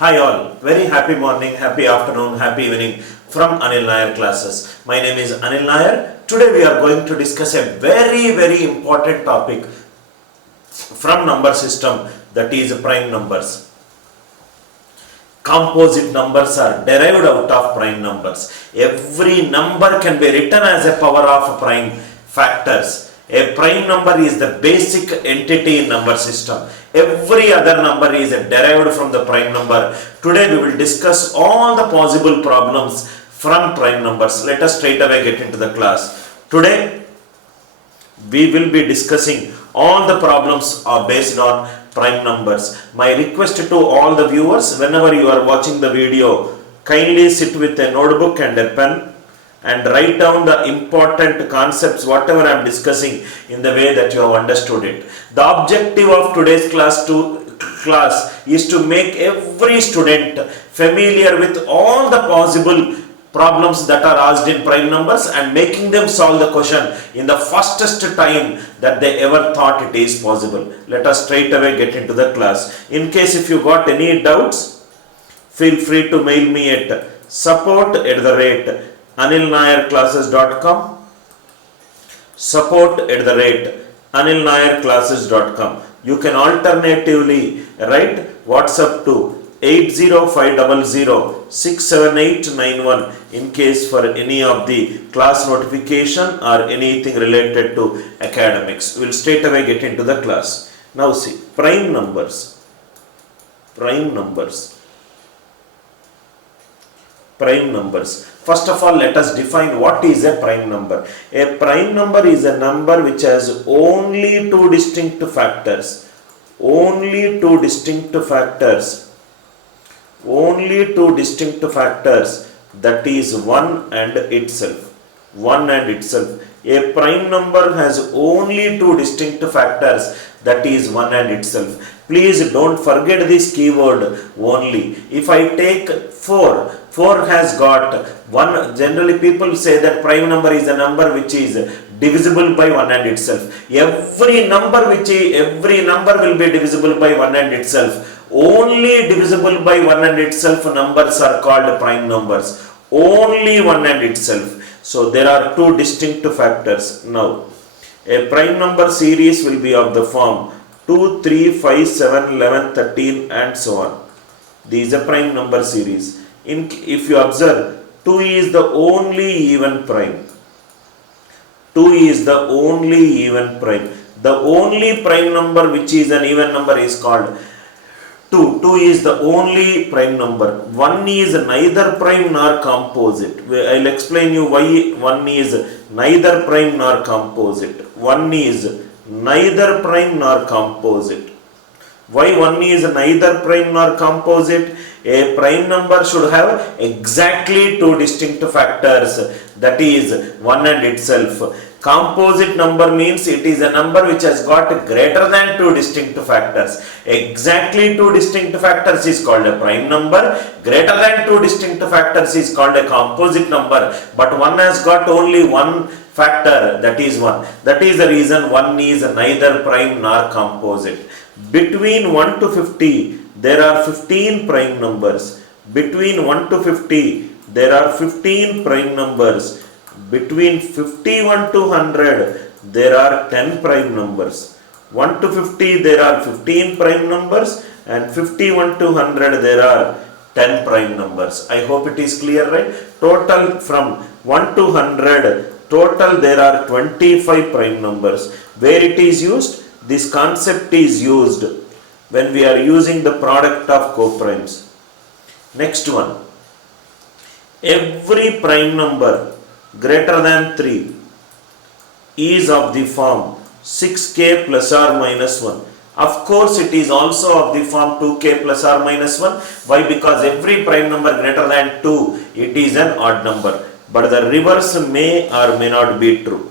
Hi all, very happy morning, happy afternoon, happy evening from Anil Nair classes. My name is Anil Nair. Today we are going to discuss a very important topic from number system, that is prime numbers. Composite numbers are derived out of prime numbers. Every number can be written as a power of prime factors. A prime number is the basic entity in number system. Every other number is derived from the prime number. Today we will discuss all the possible problems from prime numbers. Let us straight away get into the class. Today we will be discussing all the problems are based on prime numbers. My request to all the viewers, whenever you are watching the video, kindly sit with a notebook and a pen and write down the important concepts, whatever I am discussing, in the way that you have understood it. The objective of today's class is to make every student familiar with all the possible problems that are asked in prime numbers and making them solve the question in the fastest time that they ever thought it is possible. Let us straight away get into the class. In case if you got any doubts, feel free to mail me at support@anilnairclasses.com, support@anilnairclasses.com. You can alternatively write WhatsApp to 80500-67891 in case for any of the class notification or anything related to academics. We will straight away get into the class. Now see, prime numbers. First of all, let us define what is a prime number. A prime number is a number which has only two distinct factors. Only two distinct factors, that is 1 and itself. A prime number has only two distinct factors, that is 1 and itself. Please don't forget this keyword only. If I take 4 has got 1. Generally people say that prime number is a number which is divisible by 1 and itself. Every number will be divisible by 1 and itself. Only divisible by 1 and itself numbers are called prime numbers. Only 1 and itself. So there are two distinct factors. Now a prime number series will be of the form 2, 3, 5, 7, 11, 13 and so on. These are prime number series. If you observe, 2 is the only even prime. 2 is the only even prime. The only prime number which is an even number is called 2. 2 is the only prime number. 1 is neither prime nor composite. I will explain you why 1 is neither prime nor composite. 1 is neither prime nor composite. Why 1 is neither prime nor composite? A prime number should have exactly two distinct factors, that is 1 and itself. Composite number means it is a number which has got greater than two distinct factors. Exactly two distinct factors is called a prime number. Greater than two distinct factors is called a composite number. But one has got only one factor, that is 1. That is the reason 1 is neither prime nor composite. Between 1 to 50, there are 15 prime numbers. Between 1 to 50, there are 15 prime numbers. Between 51 to 100, there are 10 prime numbers. 1 to 50, there are 15 prime numbers, and 51 to 100, there are 10 prime numbers. I hope it is clear, right? Total from 1 to 100, total there are 25 prime numbers. Where it is used? This concept is used when we are using the product of coprimes. Next one. Every prime number greater than 3 is of the form 6k plus or minus 1. Of course, it is also of the form 2k plus or minus 1. Why? Because every prime number greater than 2, it is an odd number. But the reverse may or may not be true.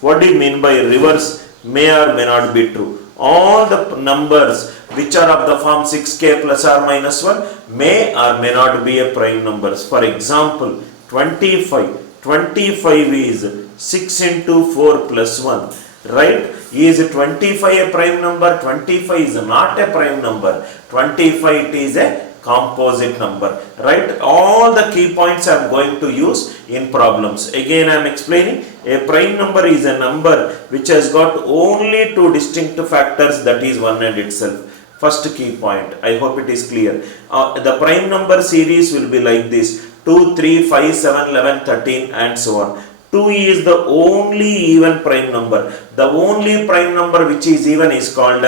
What do you mean by reverse may or may not be true? All the numbers which are of the form 6k plus or minus 1 may or may not be a prime numbers. For example, 25 is 6 into 4 plus 1. Right? Is 25 a prime number? 25 is not a prime number. 25 it is a composite number. Right? All the key points I am going to use in problems. Again I am explaining, a prime number is a number which has got only two distinct factors, that is 1 and itself. First key point, I hope it is clear. The prime number series will be like this: 2, 3, 5, 7, 11, 13 and so on. 2 is the only even prime number. The only prime number which is even is called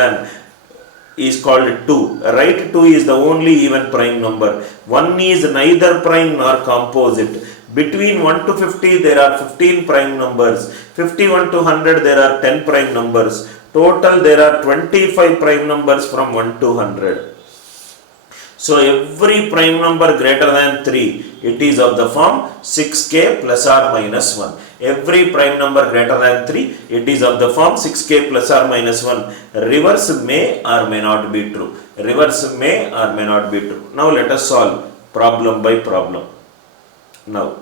2. Right? 2 is the only even prime number. 1 is neither prime nor composite. Between 1 to 50 there are 15 prime numbers. 51 to 100 there are 10 prime numbers. Total there are 25 prime numbers from 1 to 100. So every prime number greater than 3, it is of the form 6k plus or minus 1. Every prime number greater than 3, it is of the form 6k plus or minus 1. Reverse may or may not be true. Reverse may or may not be true. Now let us solve problem by problem. Now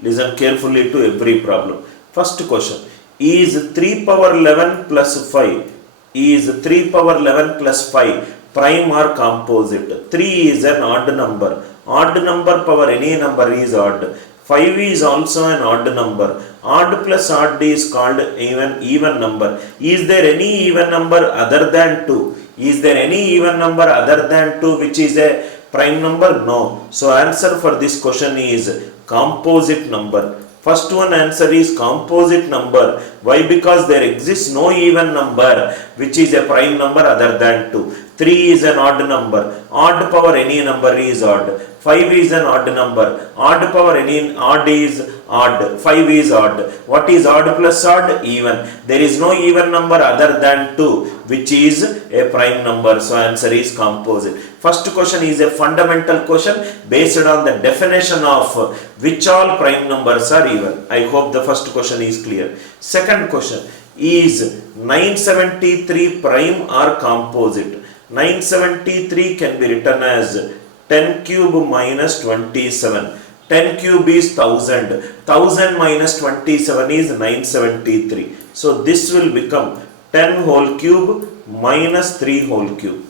listen carefully to every problem. First question: is 3 power 11 plus 5, is 3 power 11 plus 5 prime or composite? 3 is an odd number. Odd number power any number is odd. 5 is also an odd number. Odd plus odd is called even number. Is there any even number other than 2? Is there any even number other than 2 which is a prime number? No. So answer for this question is composite number. First one answer is composite number. Why? Because there exists no even number which is a prime number other than 2. 3 is an odd number. Odd power any number is odd. 5 is an odd number. Odd power any odd is odd. 5 is odd. What is odd plus odd? Even. There is no even number other than 2 which is a prime number. So answer is composite. First question is a fundamental question based on the definition of which all prime numbers are even. I hope the first question is clear. Second question: is 973 prime or composite? 973 can be written as 10 cube minus 27. 10 cube is 1000. 1000 minus 27 is 973. So this will become 10 whole cube minus 3 whole cube.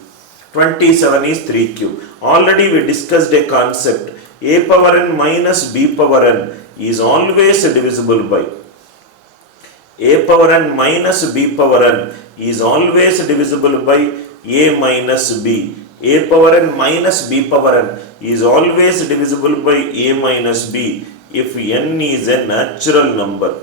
27 is 3 cube. Already we discussed a concept. A power n minus b power n is always divisible by. A power n minus b power n is always divisible by a minus b. A power n minus b power n is always divisible by a minus b if n is a natural number.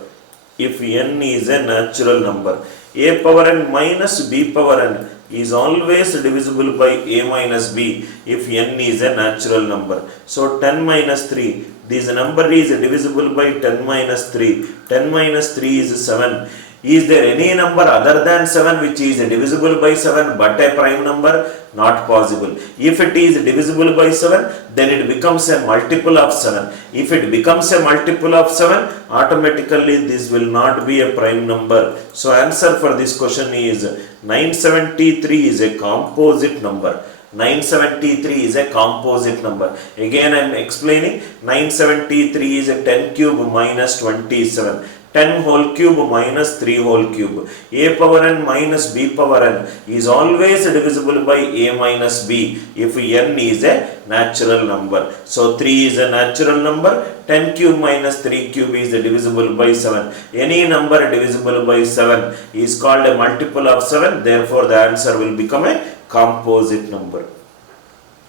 If n is a natural number. A power n minus b power n is always divisible by a minus b if n is a natural number. So 10 minus 3, this number is divisible by 10 minus 3. 10 minus 3 is 7. Is there any number other than 7 which is divisible by 7 but a prime number? Not possible. If it is divisible by 7, then it becomes a multiple of 7. If it becomes a multiple of 7, automatically this will not be a prime number. So answer for this question is 973 is a composite number. 973 is a composite number. Again I am explaining, 973 is a 10 cube minus 27. 10 whole cube minus 3 whole cube. A power n minus b power n is always divisible by a minus b if n is a natural number. So 3 is a natural number. 10 cube minus 3 cube is divisible by 7. Any number divisible by 7 is called a multiple of 7. Therefore the answer will become a composite number.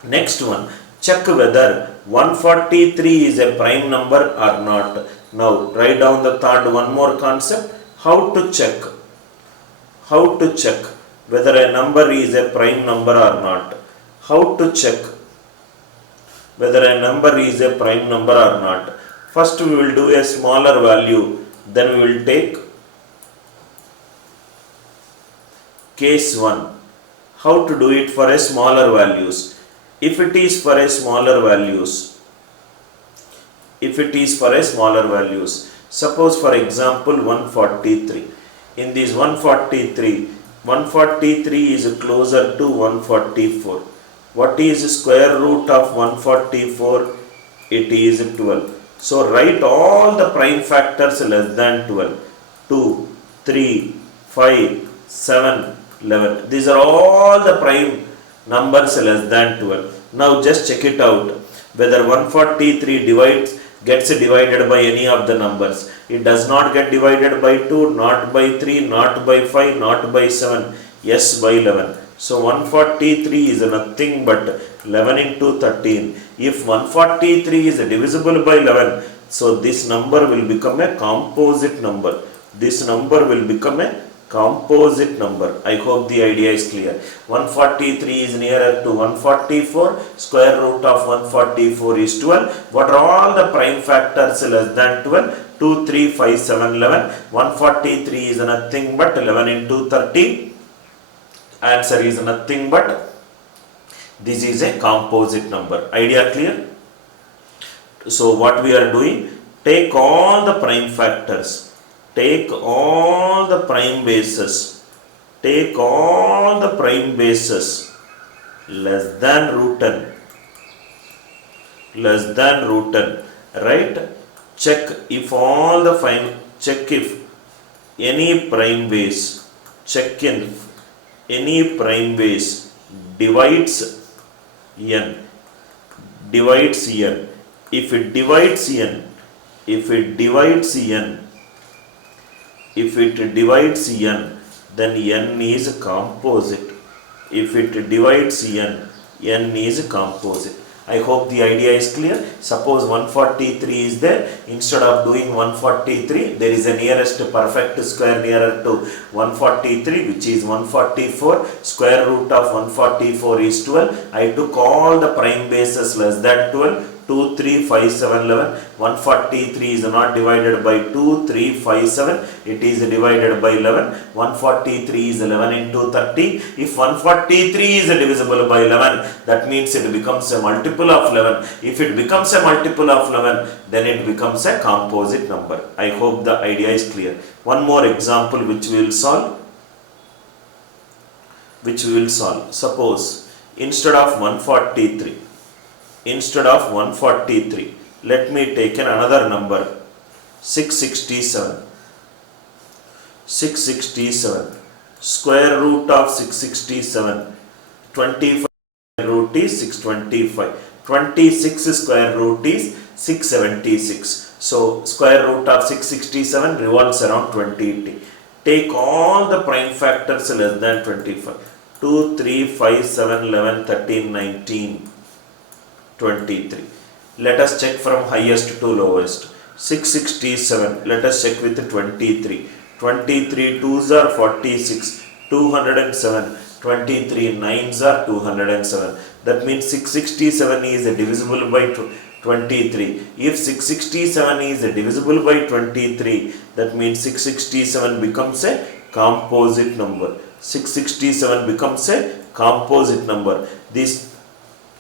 Next one, check whether 143 is a prime number or not. Now write down the third one more concept. How to check whether a number is a prime number or not. How to check whether a number is a prime number or not. First we will do a smaller value, then we will take case 1. How to do it for a smaller values? If it is for a smaller values, suppose for example 143. In this 143 is closer to 144. What is square root of 144? It is 12. So write all the prime factors less than 12. 2, 3, 5, 7, 11. These are all the prime numbers less than 12. Now just check it out whether 143 gets divided by any of the numbers. It does not get divided by 2, not by 3, not by 5, not by 7. Yes, by 11. So 143 is nothing but 11 into 13. If 143 is divisible by 11, so this number will become a composite number. This number will become a composite number. I hope the idea is clear. 143 is nearer to 144. Square root of 144 is 12. What are all the prime factors less than 12? 2, 3, 5, 7, 11. 143 is nothing but 11 into 30. Answer is nothing but this is a composite number. Idea clear? So what we are doing, take all the prime factors, take all the prime bases, take all the prime bases less than root n, less than root n, right? Check if all the check if any prime base, check in any prime base divides n, divides n. If it divides n, if it divides n, if it divides n, then n is composite. If it divides n, n is composite. I hope the idea is clear. Suppose 143 is there. Instead of doing 143, there is a nearest perfect square nearer to 143, which is 144. Square root of 144 is 12. I took all the prime bases less than 12. 2, 3, 5, 7, 11. 143 is not divided by 2, 3, 5, 7. It is divided by 11. 143 is 11 into 30. If 143 is divisible by 11, that means it becomes a multiple of 11. If it becomes a multiple of 11, then it becomes a composite number. I hope the idea is clear. One more example which we will solve. Suppose instead of 143, let me take another number, 667. 667. Square root of 667. 25 square root is 625. 26 square root is 676. So square root of 667 revolves around 2080. Take all the prime factors less than 25. 2, 3, 5, 7, 11, 13, 19. 23. Let us check from highest to lowest. 667. Let us check with 23. 23 2s are 46. 207. 23 9s are 207. That means 667 is divisible by 23. If 667 is divisible by 23, that means 667 becomes a composite number. 667 becomes a composite number. This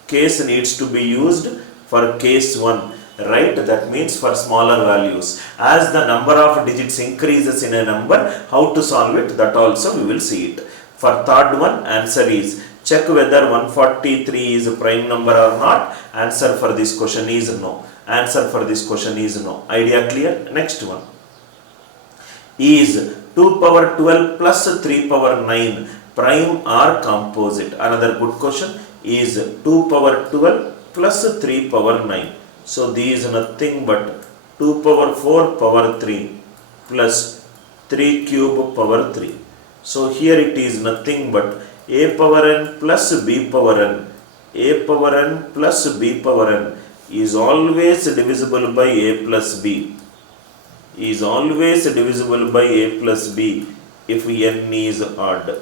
case needs to be used for case 1, right? That means for smaller values. As the number of digits increases in a number, how to solve it, that also we will see it. For third one, answer is, check whether 143 is a prime number or not. Answer for this question is no. Answer for this question is no. Idea clear? Next one. Is 2 power 12 plus 3 power 9 prime or composite? Another good question. Is 2 power 12 plus 3 power 9. So these is nothing but 2 power 4 power 3 plus 3 cube power 3. So here it is nothing but a power n plus b power n. A power n plus b power n is always divisible by a plus b. Is always divisible by a plus b if n is odd.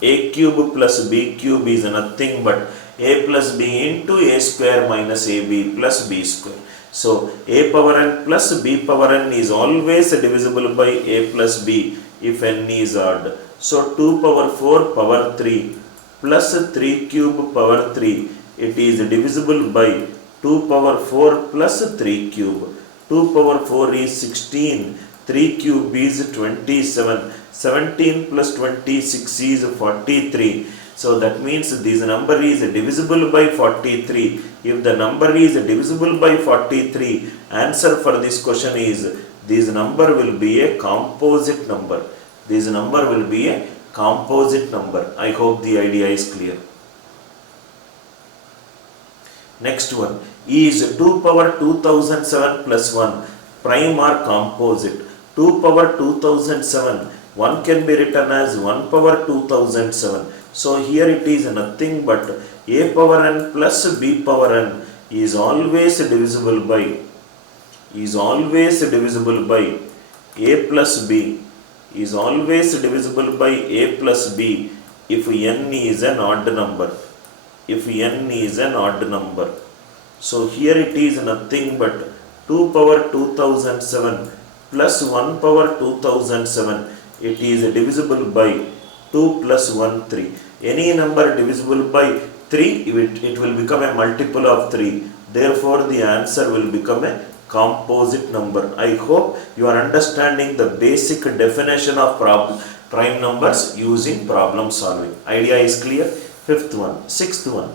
A cube plus b cube is nothing but a plus b into a square minus ab plus b square. So a power n plus b power n is always divisible by a plus b if n is odd. So 2 power 4 power 3 plus 3 cube power 3, it is divisible by 2 power 4 plus 3 cube. 2 power 4 is 16, 3 cube is 27, 17 plus 26 is 43. So that means this number is divisible by 43. If the number is divisible by 43, answer for this question is, this number will be a composite number. This number will be a composite number. I hope the idea is clear. Next one, is 2 power 2007 plus 1 prime or composite? 2 power 2007, 1 can be written as 1 power 2007. So here it is nothing but a power n plus b power n is always divisible by a plus b is always divisible by a plus b if n is an odd number. If n is an odd number. So here it is nothing but 2 power 2007 plus 1 power 2007. It is divisible by 2 plus 1 3. Any number divisible by 3, it will become a multiple of 3. Therefore the answer will become a composite number. I hope you are understanding the basic definition of prime numbers using problem solving. Idea is clear? Fifth one. Sixth one.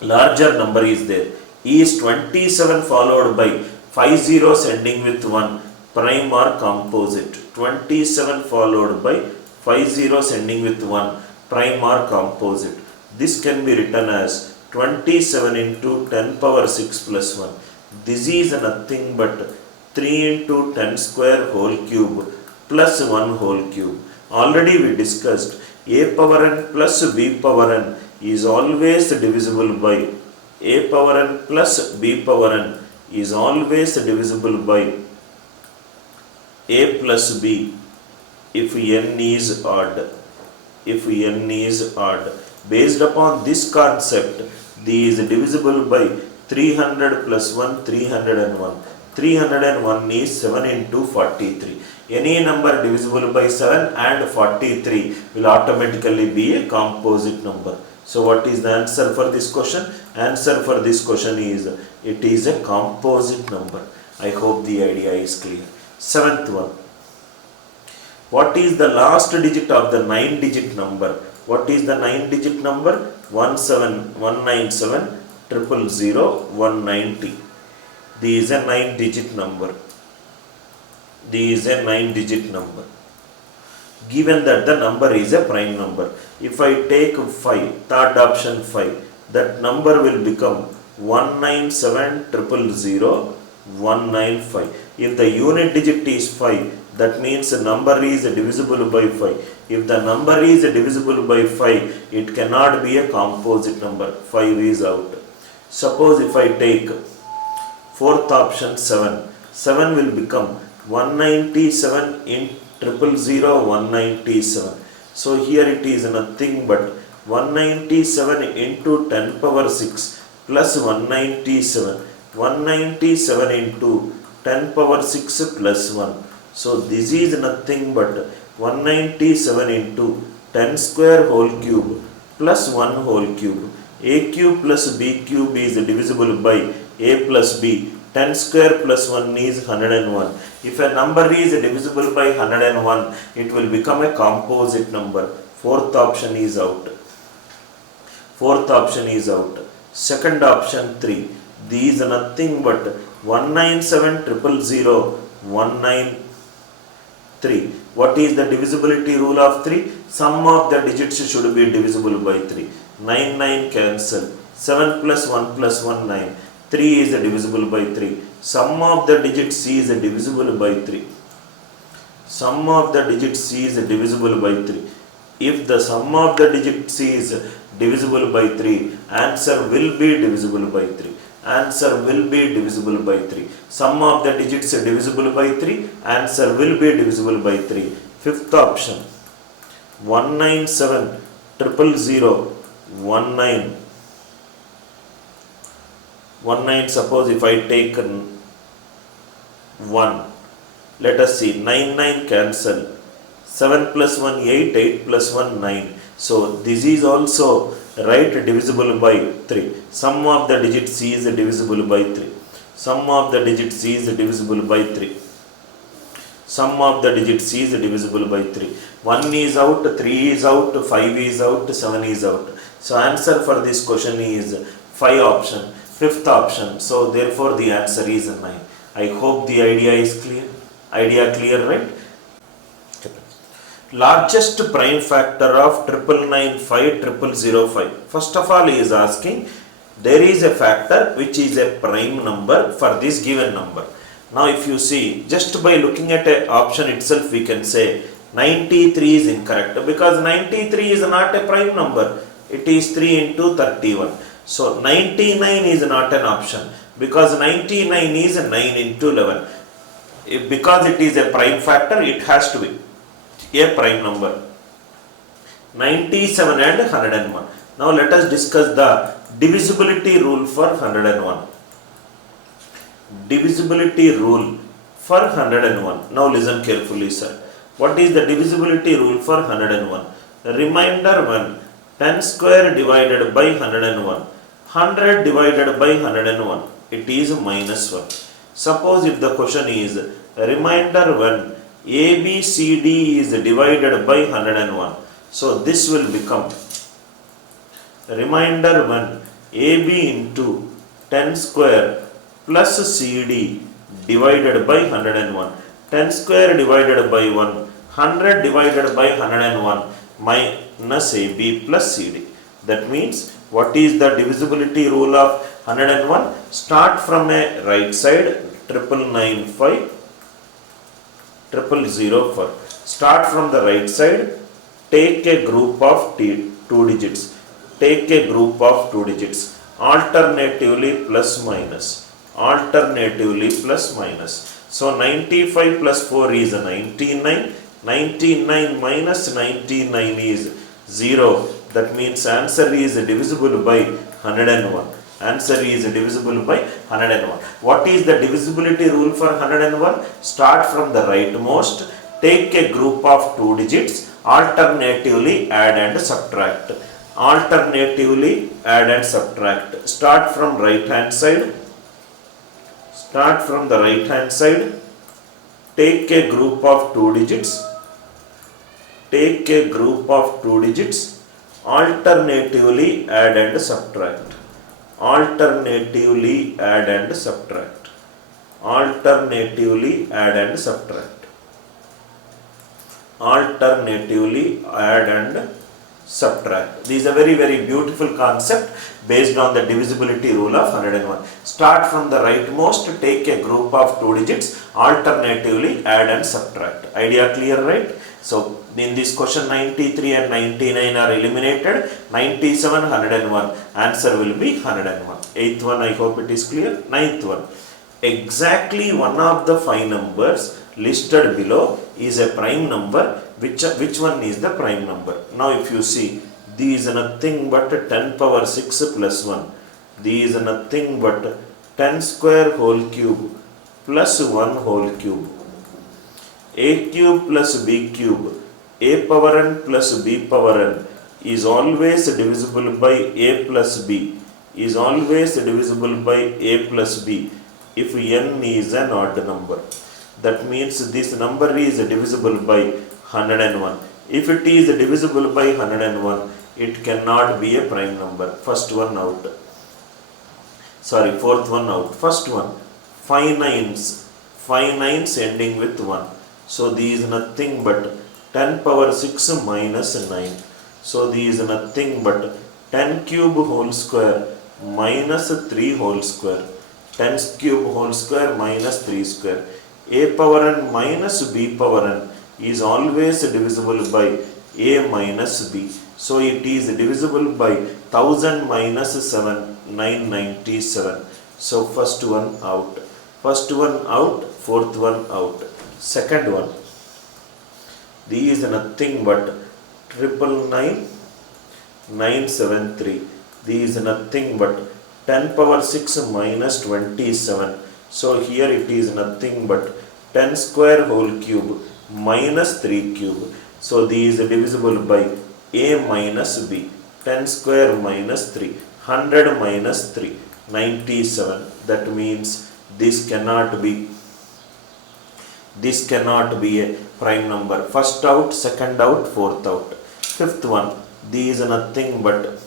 Larger number is there. Is 27 followed by 5 zeros ending with 1 prime or composite? 27 followed by 5 zeros ending with 1 prime or composite. This can be written as 27 into 10 power 6 plus 1. This is nothing but 3 into 10 square whole cube plus 1 whole cube. Already we discussed a power n plus b power n is always divisible by a power n plus b power n is always divisible by a plus b if n is odd. If n is odd. Based upon this concept, this is divisible by 300 plus 1, 301. 301 is 7 into 43. Any number divisible by 7 and 43 will automatically be a composite number. So what is the answer for this question? Answer for this question is, it is a composite number. I hope the idea is clear. Seventh one. What is the last digit of the 9-digit number? What is the 9-digit number? 197 000 190. This is a 9-digit number. This is a 9-digit number. Given that the number is a prime number. If I take 5, third option 5, that number will become 197 000 195. If the unit digit is 5, that means the number is divisible by 5. If the number is divisible by 5, it cannot be a composite number. 5 is out. Suppose if I take fourth option 7, 7 will become 197 in 000 197. So here it is nothing but 197 into 10 power 6 plus 197. 197 into 10 power 6 plus 1. So this is nothing but 197 into 10 square whole cube plus 1 whole cube. A cube plus b cube is divisible by a plus b. 10 square plus 1 is 101. If a number is divisible by 101, it will become a composite number. Fourth option is out. Fourth option is out. Second option 3. These are nothing but 197 000 193. What is the divisibility rule of 3? Sum of the digits should be divisible by 3. 9 9 cancel. 7 plus 1 plus 1 9. 3 is divisible by 3. Sum of the digit c is divisible by 3. Sum of the digit c is divisible by 3. If the sum of the digit c is divisible by 3, answer will be divisible by 3. Answer will be divisible by 3. Sum of the digits divisible by 3, answer will be divisible by 3. Fifth option 197 000 19. Suppose if I take 1, let us see, 9 9 cancel. 7 plus 1 8, 8 plus 1 9. So this is also right divisible by 3. Sum of the digit c is divisible by 3. Sum of the digit c is divisible by 3. Sum of the digit c is divisible by 3. 1 is out, 3 is out, 5 is out, 7 is out. So answer for this question is 5 option. Fifth option. So therefore the answer is 9. I hope the idea is clear. Idea clear, right? Largest prime factor of 999,5,005. First of all, he is asking, there is a factor which is a prime number for this given number. Now if you see, just by looking at a option itself, we can say 93 is incorrect, because 93 is not a prime number. It is 3 into 31. So 99 is not an option, because 99 is 9 into 11. Because it is a prime factor, it has to be a prime number. 97 and 101. Now let us discuss the divisibility rule for 101. Divisibility rule for 101. Now listen carefully, sir. What is the divisibility rule for 101? Reminder 1. 10 square divided by 101. 100 divided by 101. It is minus 1. Suppose if the question is reminder 1. ABCD is divided by 101. So this will become reminder 1 AB into 10 square plus CD divided by 101. 10 square divided by 1, 100 divided by 101 minus AB plus CD. That means, what is the divisibility rule of 101? Start from a right side, 999,005,004. Start from the right side, take a group of two digits. Take a group of two digits. Alternatively plus minus. Alternatively plus minus. So 95 plus 4 is 99. 99 minus 99 is 0. That means answer is divisible by 101. Answer is divisible by 101. What is the divisibility rule for 101? Start from the rightmost. Take a group of two digits. Alternatively add and subtract. Alternatively add and subtract. Start from right hand side. Start from the right hand side. Take a group of two digits. Take a group of two digits. Alternatively add and subtract. Alternatively add and subtract. Alternatively add and subtract. Alternatively add and subtract. This is a very, very beautiful concept based on the divisibility rule of 101. Start from the rightmost, take a group of two digits, alternatively add and subtract. Idea clear, right? So in this question, 93 and 99 are eliminated. 97, 101. Answer will be 101. Eighth one, I hope it is clear. Ninth one. Exactly one of the five numbers listed below is a prime number. Which one is the prime number? Now if you see, these is nothing but 10 power 6 plus 1. These is nothing but 10 square whole cube plus 1 whole cube. A cube plus B cube, A power n plus B power n is always divisible by A plus B, is always divisible by A plus B if n is an odd number. That means this number is divisible by 101. If it is divisible by 101, it cannot be a prime number. First one out. Sorry, fourth one out. First one, 5 nines ending with 1. So these is nothing but 10 power 6 minus 9. So these is nothing but 10 cube whole square minus 3 whole square. 10 cube whole square minus 3 square. A power n minus B power n is always divisible by A minus B. So it is divisible by 1000 minus 7, 997. So first one out. First one out, fourth one out. Second one. These is nothing but 999,973. These is nothing but 10 power 6 minus 27. So here it is nothing but 10 square whole cube minus 3 cube. So these is divisible by A minus B. 10 square minus 3. 100 minus 3. 97. That means this cannot be a prime number. First out, second out, fourth out. Fifth one. These are nothing but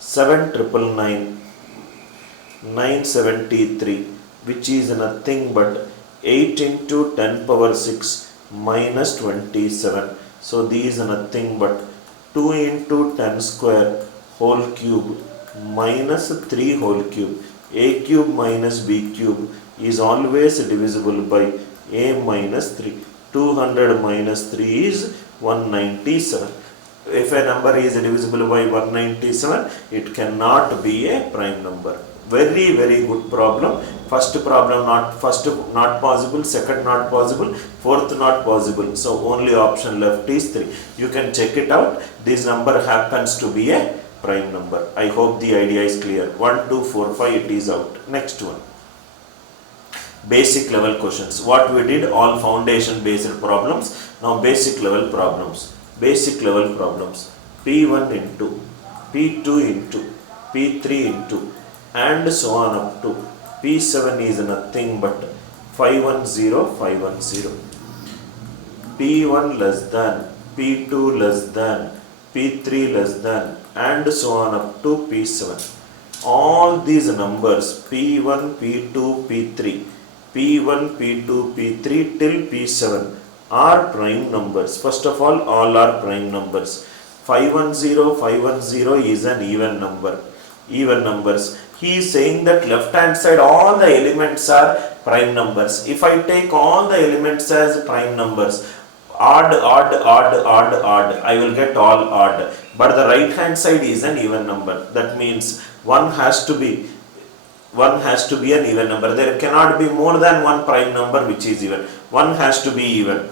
7,999,973, which is nothing but 8 into 10 power 6 minus 27. So these is nothing but 2 into 10 square whole cube minus 3 whole cube. A cube minus B cube is always divisible by A minus 3. 200 minus 3 is 197. If a number is divisible by 197, it cannot be a prime number. Very good problem. First problem not possible, second not possible, fourth not possible. So only option left is 3. You can check it out. This number happens to be a prime number. I hope the idea is clear. 1, 2, 4, 5, it is out. Next one. Basic level questions. What we did, all foundation based problems. Now basic level problems. Basic level problems. P1 into, P2 into, P3 into, and so on up to P7 is nothing but 510, 510. P1 less than, P2 less than, P3 less than, and so on up to P7. All these numbers P1, P2, P3, P1, P2, P3 till P7 are prime numbers. First of all are prime numbers. 510, 510 is an even number. Even numbers. He is saying that left hand side all the elements are prime numbers. If I take all the elements as prime numbers, odd, I will get all odd. But the right hand side is an even number. That means one has to be an even number. There cannot be more than one prime number which is even. One has to be even.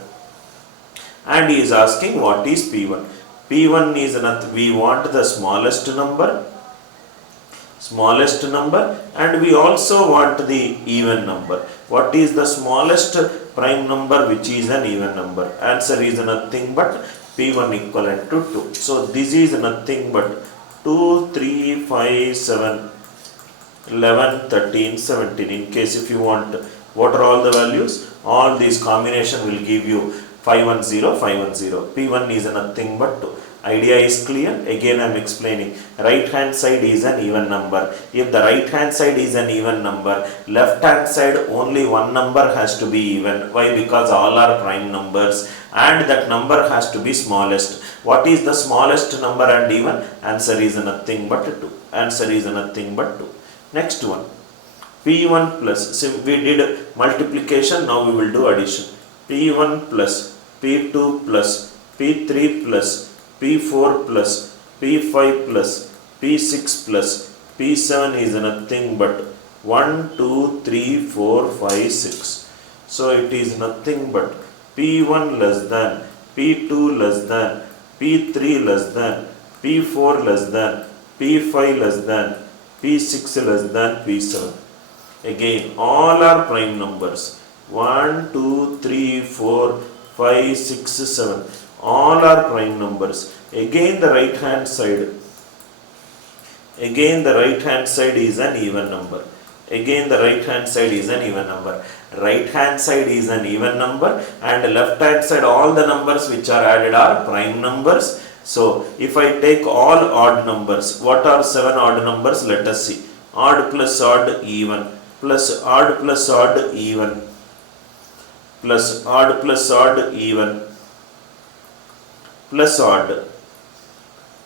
And he is asking what is P1. P1 is nothing. We want the smallest number, and we also want the even number. What is the smallest prime number which is an even number? Answer is nothing but P1 equivalent to 2. So this is nothing but 2, 3, 5, 7, 11, 13, 17. In case if you want, what are all the values? All these combination will give you 510, 510. P1 is nothing but 2. Idea is clear. Again I am explaining. Right hand side is an even number. If the right hand side is an even number, left hand side only one number has to be even. Why? Because all are prime numbers and that number has to be smallest. What is the smallest number and even? Answer is nothing but 2. Answer is nothing but 2. Next one. P1 plus. So we did multiplication. Now we will do addition. P1 plus, P2 plus, P3 plus, P4 plus, P5 plus, P6 plus, P7 is nothing but 1, 2, 3, 4, 5, 6. So it is nothing but P1 less than, P2 less than, P3 less than, P4 less than, P5 less than, P6 less than, P7. Again, all are prime numbers. 1, 2, 3, 4, 5, 6, 7. All are prime numbers. Again the right hand side is an even number. Again the right hand side is an even number. Right hand side is an even number and left hand side all the numbers which are added are prime numbers. So if I take all odd numbers, what are 7 odd numbers? Let us see. Odd plus odd even, plus odd plus odd even, plus odd plus odd even, plus odd,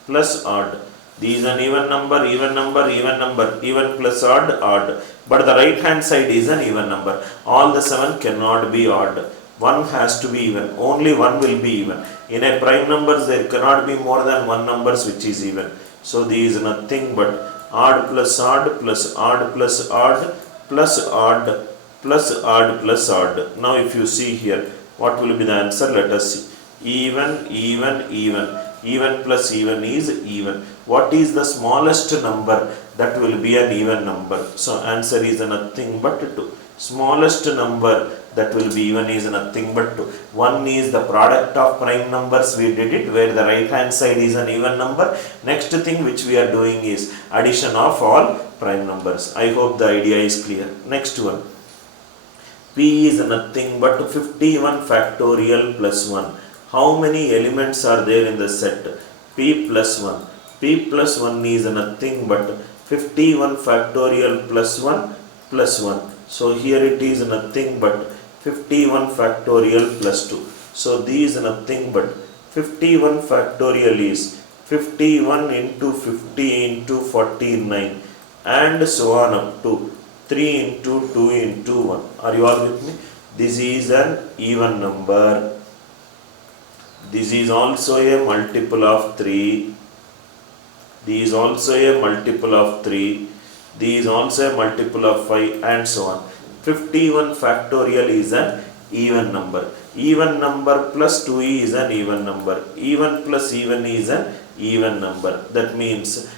plus odd. These are even number, even number, even number, even plus odd, odd. But the right hand side is an even number. All the 7 cannot be odd. One has to be even. Only one will be even. In a prime numbers there cannot be more than one numbers which is even. So these is nothing but odd plus odd plus odd plus odd plus odd plus odd plus odd. Now if you see here, what will be the answer? Let us see. Even, even, even. Even plus even is even. What is the smallest number? That will be an even number. So answer is nothing but 2. Smallest number that will be even is nothing but 2. One is the product of prime numbers. We did it where the right hand side is an even number. Next thing which we are doing is addition of all prime numbers. I hope the idea is clear. Next one. P is nothing but 51 factorial plus 1. How many elements are there in the set? P plus 1. P plus 1 is nothing but 51 factorial plus 1 plus 1. So here it is nothing but 51 factorial plus 2. So these nothing but 51 factorial is 51 into 50 into 49 and so on up to 3 into 2 into 1. Are you all with me? This is an even number. This is also a multiple of 3. This is also a multiple of 3. This is also a multiple of 5 and so on. 51 factorial is an even number. Even number plus 2 is an even number. Even plus even is an even number. That means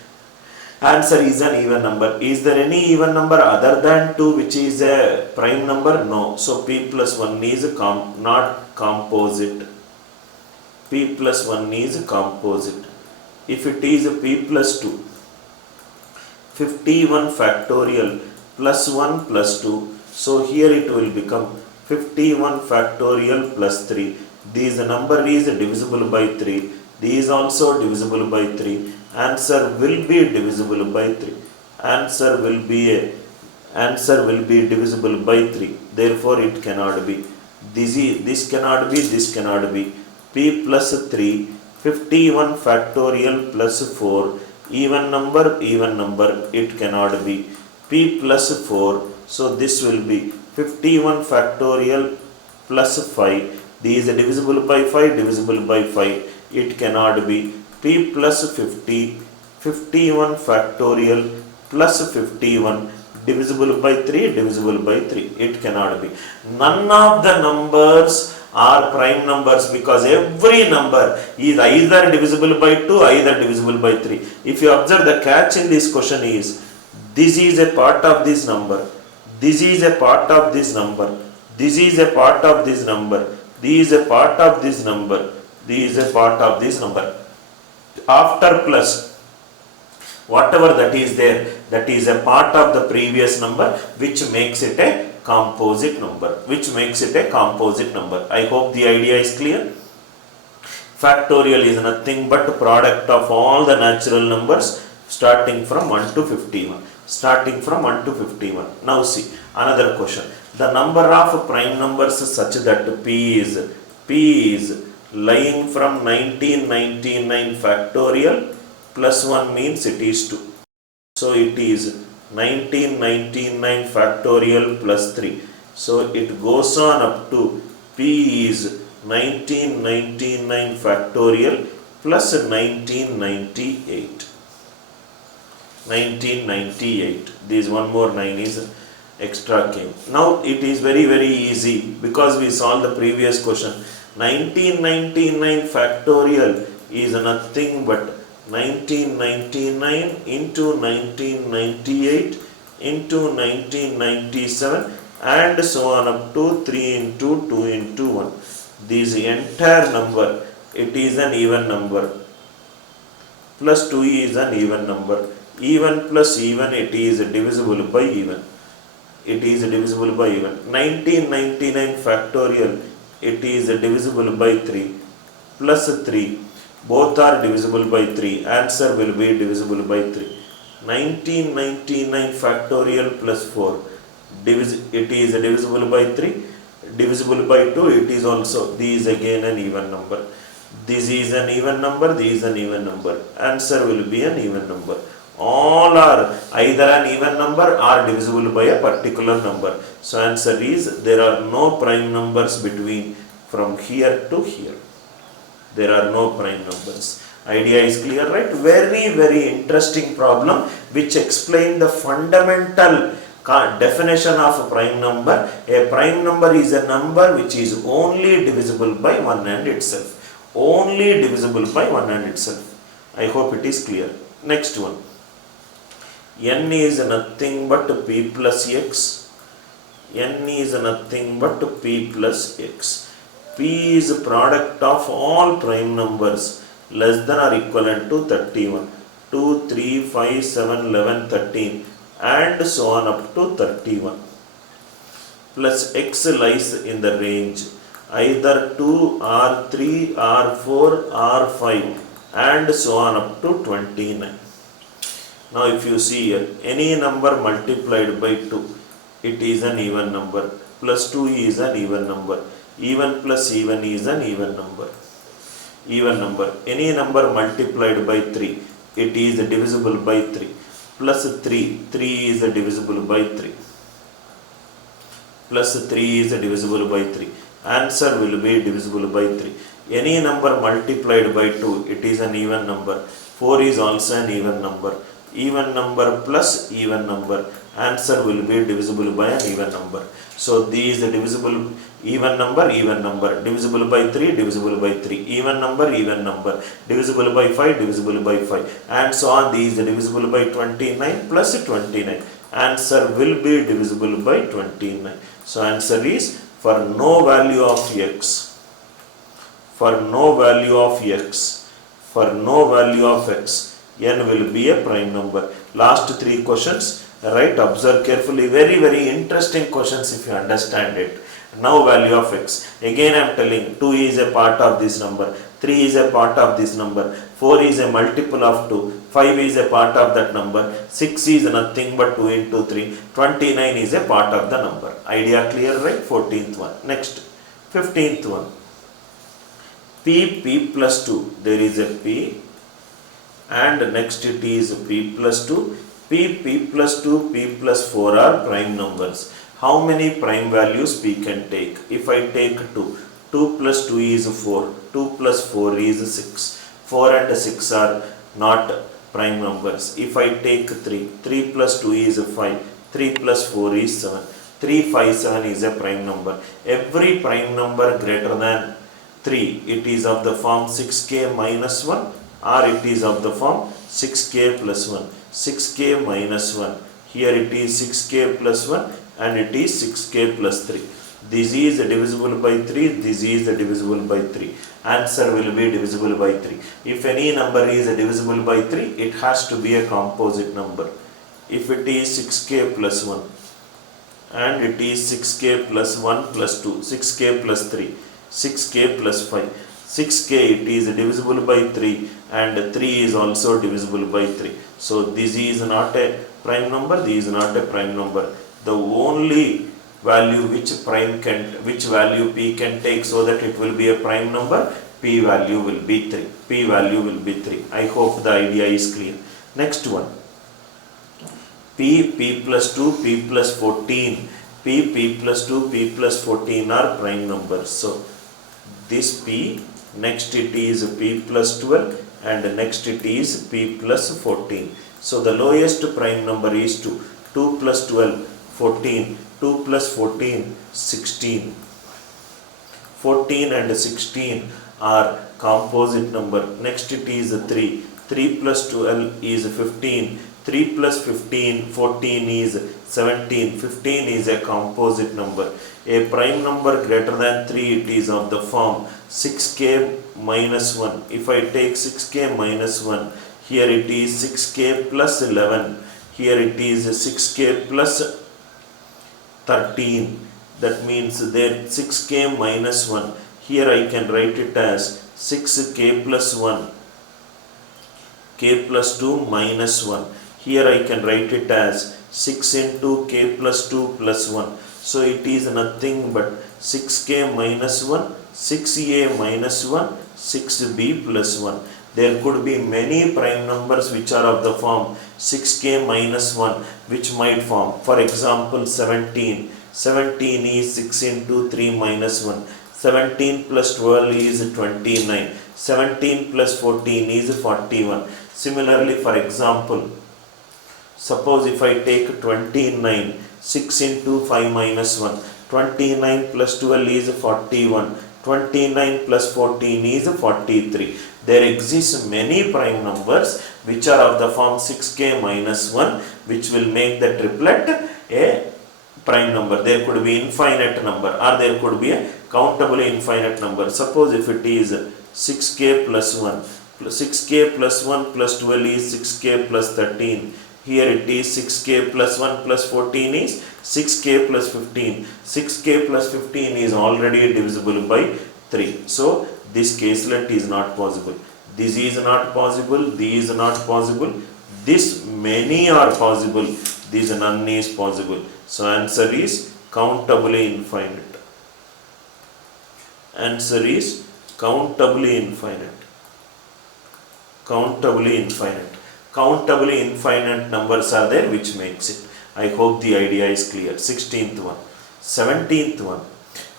answer is an even number. Is there any even number other than 2 which is a prime number? No. So p plus 1 is not composite. P plus 1 is composite. If it is p plus 2, 51 factorial plus 1 plus 2. So here it will become 51 factorial plus 3. This number is divisible by 3. This is also divisible by 3. Answer will be divisible by 3. Answer will be divisible by 3. Therefore it cannot be. This cannot be. This cannot be. P plus 3. 51 factorial plus 4. Even number. It cannot be. P plus 4. So this will be 51 factorial plus 5. This is divisible by 5. Divisible by 5. It cannot be. P plus 50. 51 factorial plus 51. Divisible by 3. Divisible by 3. It cannot be. None of the numbers are prime numbers because every number is either divisible by 2, either divisible by 3. If you observe, the catch in this question is this is a part of this number. This is a part of this number. This is a part of this number. This is a part of this number. This is a part of this number. After plus, whatever that is there, that is a part of the previous number, which makes it a composite number. Which makes it a composite number. I hope the idea is clear. Factorial is nothing but product of all the natural numbers starting from 1 to 51. Starting from 1 to 51. Now see, another question. The number of prime numbers such that P is lying from 1999 factorial plus 1 means it is 2. So it is 1999 factorial plus 3. So it goes on up to P is 1999 factorial plus 1998. 1998. This one more 9 is extra came. Now it is very easy because we solved the previous question. 1999 factorial is nothing but 1999 into 1998 into 1997 and so on up to 3 into 2 into 1. This entire number, it is an even number. Plus 2 is an even number. Even plus even, it is divisible by even. It is divisible by even. 1999 factorial, it is divisible by 3 plus 3. Both are divisible by 3. Answer will be divisible by 3. 1999 factorial plus 4. It is divisible by 3. Divisible by 2. It is also. This is again an even number. This is an even number. This is an even number. Answer will be an even number. All are either an even number or divisible by a particular number. So answer is there are no prime numbers between from here to here. There are no prime numbers. Idea is clear, right? Very interesting problem which explain the fundamental definition of a prime number. A prime number is a number which is only divisible by 1 and itself. Only divisible by 1 and itself. I hope it is clear. Next one. N is nothing but P plus X. N is nothing but P plus X. P is a product of all prime numbers less than or equivalent to 31. 2, 3, 5, 7, 11, 13 and so on up to 31. Plus X lies in the range either 2 or 3 or 4 or 5 and so on up to 29. Now if you see here, any number multiplied by 2, it is an even number. Plus 2 is an even number. Even plus even is an even number. even number. Any number multiplied by 3, it is divisible by 3. Plus 3, 3 is divisible by 3. Plus 3 is divisible by 3. Answer will be divisible by 3. Any number multiplied by 2, it is an even number. 4 is also an even number. Even number plus even number. Answer will be divisible by an even number. So these divisible even number, divisible by 3, divisible by 3, even number, divisible by 5, divisible by 5, and so on. These divisible by 29 plus 29. Answer will be divisible by 29. So answer is for no value of x. For no value of x. For no value of x, n will be a prime number. Last 3 questions. Right, observe carefully. Very, very interesting questions if you understand it. Now value of x. Again I am telling 2 is a part of this number. 3 is a part of this number. 4 is a multiple of 2. 5 is a part of that number. 6 is nothing but 2 into 3. 29 is a part of the number. Idea clear, right? 14th one. Next, 15th one. P plus 2. There is a P and next it is P plus 2. P plus 2, P plus 4 are prime numbers. How many prime values P can take? If I take 2, 2 plus 2 is 4, 2 plus 4 is 6. 4 and 6 are not prime numbers. If I take 3, 3 plus 2 is 5, 3 plus 4 is 7. 3, 5, 7 is a prime number. Every prime number greater than 3, it is of the form 6k minus 1 or it is of the form 6k plus 1. 6k minus 1. Here it is 6k plus 1 and it is 6k plus 3. This is divisible by 3. This is divisible by 3. Answer will be divisible by 3. If any number is divisible by 3, it has to be a composite number. If it is 6k plus 1 and it is 6k plus 1 plus 2, 6k plus 3, 6k plus 5. 6k it is divisible by 3 and 3 is also divisible by 3. So this is not a prime number, this is not a prime number. The only value which value P can take so that it will be a prime number, P value will be 3. P value will be 3. I hope the idea is clear. Next one. P plus 2, P plus 14. P plus 2, P plus 14 are prime numbers. So this P, next it is P plus 12 and next it is P plus 14. So the lowest prime number is 2. 2 plus 12, 14. 2 plus 14, 16. 14 and 16 are composite number. Next it is 3. 3 plus 12 is 15. 3 plus 15, 14 is 17. 15 is a composite number. A prime number greater than 3, it is of the form 6k minus 1. If I take 6k minus 1, here it is 6k plus 11. Here it is 6k plus 13. That means there 6k minus 1. Here I can write it as 6k plus 1. K plus 2 minus 1. Here I can write it as 6 into k plus 2 plus 1. So it is nothing but 6k minus 1, 6a minus 1, 6b plus 1. There could be many prime numbers which are of the form 6k minus 1 which might form. For example 17. 17 is 6 into 3 minus 1. 17 plus 12 is 29. 17 plus 14 is 41. Similarly, for example, suppose if I take 29, 6 into 5 minus 1, 29 plus 12 is 41, 29 plus 14 is 43. There exist many prime numbers which are of the form 6k minus 1 which will make the triplet a prime number. There could be infinite number or there could be a countably infinite number. Suppose if it is 6k plus 1, 6k plus 1 plus 12 is 6k plus 13. Here it is 6k plus 1 plus 14 is 6k plus 15. 6k plus 15 is already divisible by 3. So this caselet is not possible. This is not possible. These are not possible. This many are possible. This none is possible. So answer is countably infinite. Answer is countably infinite. Countably infinite. Countably infinite numbers are there, which makes it. I hope the idea is clear. 16th one. 17th one.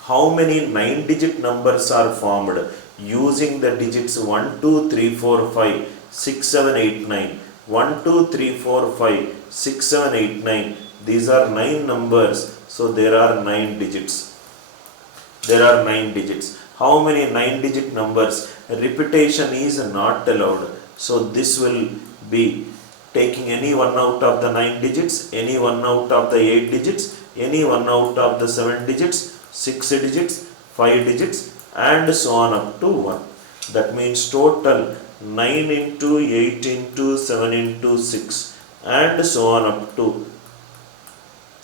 How many 9-digit numbers are formed using the digits 1, 2, 3, 4, 5, 6, 7, 8, 9? 1, 2, 3, 4, 5, 6, 7, 8, 9. These are 9 numbers. So there are 9 digits. There are 9 digits. How many 9-digit numbers? Repetition is not allowed. So this will be taking any one out of the 9 digits, any one out of the 8 digits, any one out of the 7 digits, 6 digits, 5 digits, and so on up to 1. That means total 9 into 8 into 7 into 6, and so on up to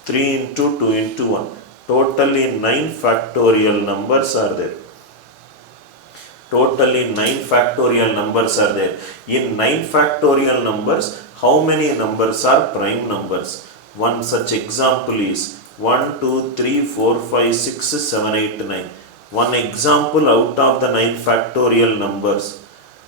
3 into 2 into 1. Totally 9 factorial numbers are there. Totally 9 factorial numbers are there. In 9 factorial numbers, how many numbers are prime numbers? One such example is 1, 2, 3, 4, 5, 6, 7, 8, 9. One example out of the 9 factorial numbers.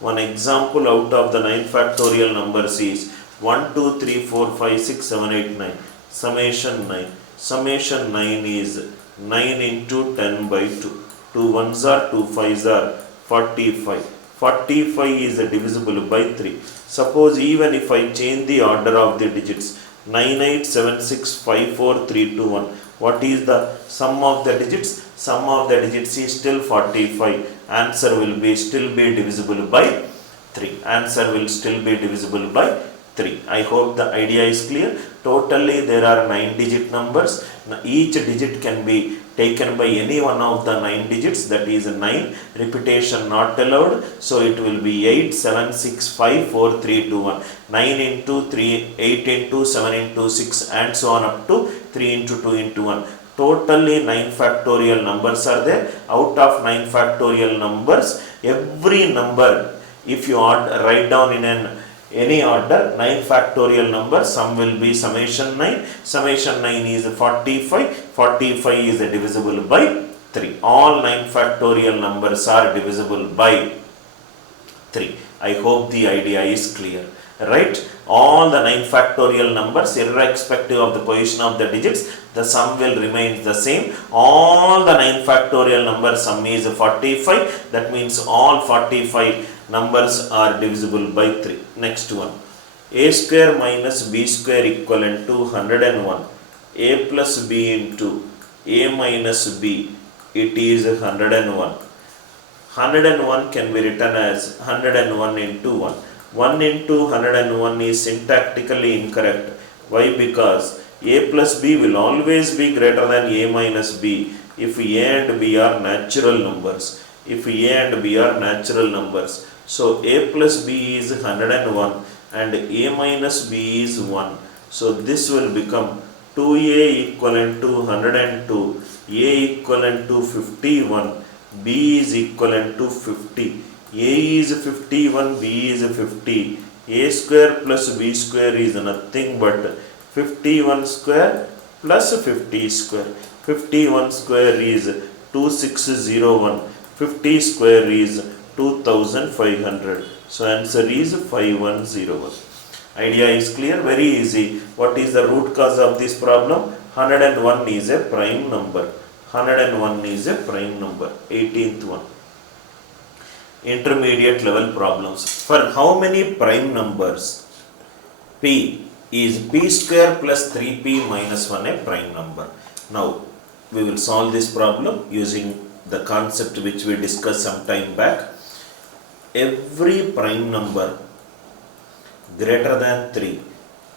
One example out of the 9 factorial numbers is 1, 2, 3, 4, 5, 6, 7, 8, 9. Summation 9. Summation 9 is 9 into 10 by 2. 2 ones are, 2 5s are 45. 45 is divisible by 3. Suppose even if I change the order of the digits, 9, 8, 7, 6, 5, 4, 3, 2, 1. What is the sum of the digits? Sum of the digits is still 45. Answer will be still be divisible by 3. Answer will still be divisible by 3. I hope the idea is clear. Totally there are 9-digit numbers. Each digit can be taken by any one of the 9 digits, that is 9. Repetition not allowed. So it will be 8, 7, 6, 5, 4, 3, 2, 1. 9 into 3, 8 into 7 into 6, and so on up to 3 into 2 into 1. Totally 9 factorial numbers are there. Out of 9 factorial numbers, every number, if you write down in any order, 9 factorial number, sum will be summation 9. Summation 9 is 45. 45 is divisible by 3. All 9 factorial numbers are divisible by 3. I hope the idea is clear. Right? All the 9 factorial numbers, irrespective of the position of the digits, the sum will remain the same. All the 9 factorial numbers sum is 45. That means all 45 numbers are divisible by 3. Next one. A square minus b square equivalent to 101. A plus b into a minus b. It is 101. 101 can be written as 101 into 1. 1 into 101 is syntactically incorrect. Why? Because a plus b will always be greater than a minus b if a and b are natural numbers. If a and b are natural numbers. So a plus b is 101 and a minus b is 1. So this will become 2a equivalent to 102, a equivalent to 51, b is equivalent to 50. A is 51, b is 50. A square plus b square is nothing but 51 square plus 50 square. 51 square is 2601. 50 square is 2500. So answer is 5101. Idea is clear, very easy. What is the root cause of this problem? 101 is a prime number. 101 is a prime number. 18th one. Intermediate level problems. For how many prime numbers p is p square plus 3p minus 1 a prime number? Now we will solve this problem using the concept which we discussed some time back. Every prime number greater than 3,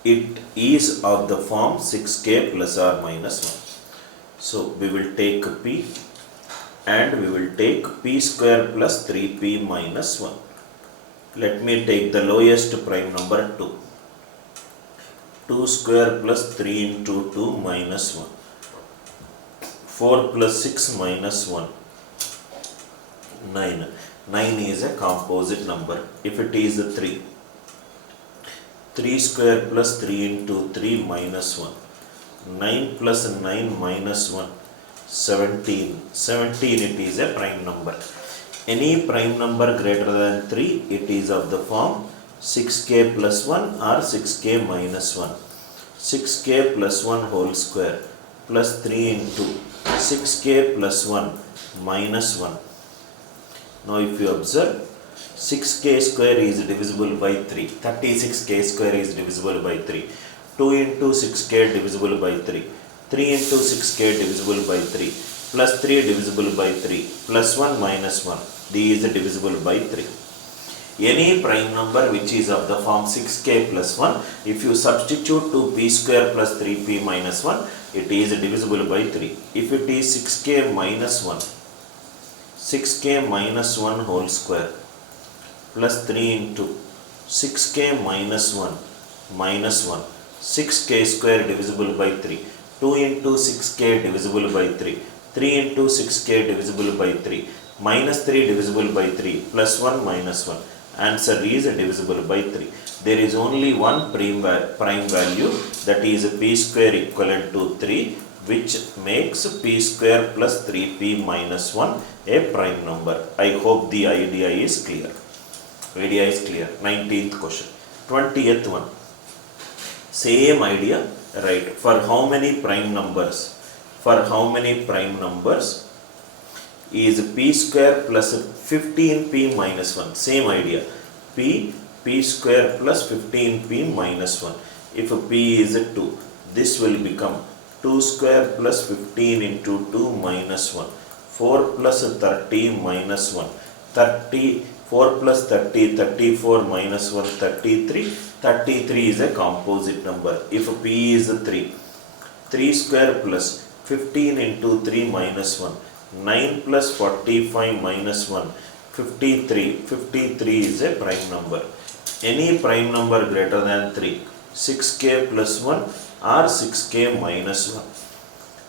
it is of the form 6k plus or minus 1. So we will take p and we will take p square plus 3p minus 1. Let me take the lowest prime number 2. 2 square plus 3 into 2 minus 1. 4 plus 6 minus 1. 9. 9 is a composite number. If it is 3. 3 square plus 3 into 3 minus 1. 9 plus 9 minus 1. 17. 17 it is a prime number. Any prime number greater than 3, it is of the form 6k plus 1 or 6k minus 1. 6k plus 1 whole square plus 3 into 6k plus 1 minus 1. Now if you observe, 6k square is divisible by 3. 36k square is divisible by 3. 2 into 6k divisible by 3. 3 into 6k divisible by 3. Plus 3 divisible by 3. Plus 1 minus 1. These is divisible by 3. Any prime number which is of the form 6k plus 1, if you substitute to p square plus 3p minus 1, it is divisible by 3. If it is 6k minus 1, 6k minus 1 whole square plus 3 into 6k minus 1 minus 1, 6k square divisible by 3, 2 into 6k divisible by 3, 3 into 6k divisible by 3, minus 3 divisible by 3, plus 1 minus 1. Answer is divisible by 3. There is only one prime value, that is p square equivalent to 3, which makes p square plus 3p minus 1 a prime number. I hope the idea is clear. 19th question. 20th one. Same idea, right? For how many prime numbers? For how many prime numbers is p square plus 15p minus 1? Same idea. p square plus 15p minus 1. If p is 2, this will become 2 square plus 15 into 2 minus 1. 4 plus 30 minus 1. 4 plus 30, 34 minus 1, 33. 33 is a composite number. If p is 3, 3 square plus 15 into 3 minus 1. 9 plus 45 minus 1, 53. 53 is a prime number. Any prime number greater than 3, 6k plus 1 or 6k minus 1.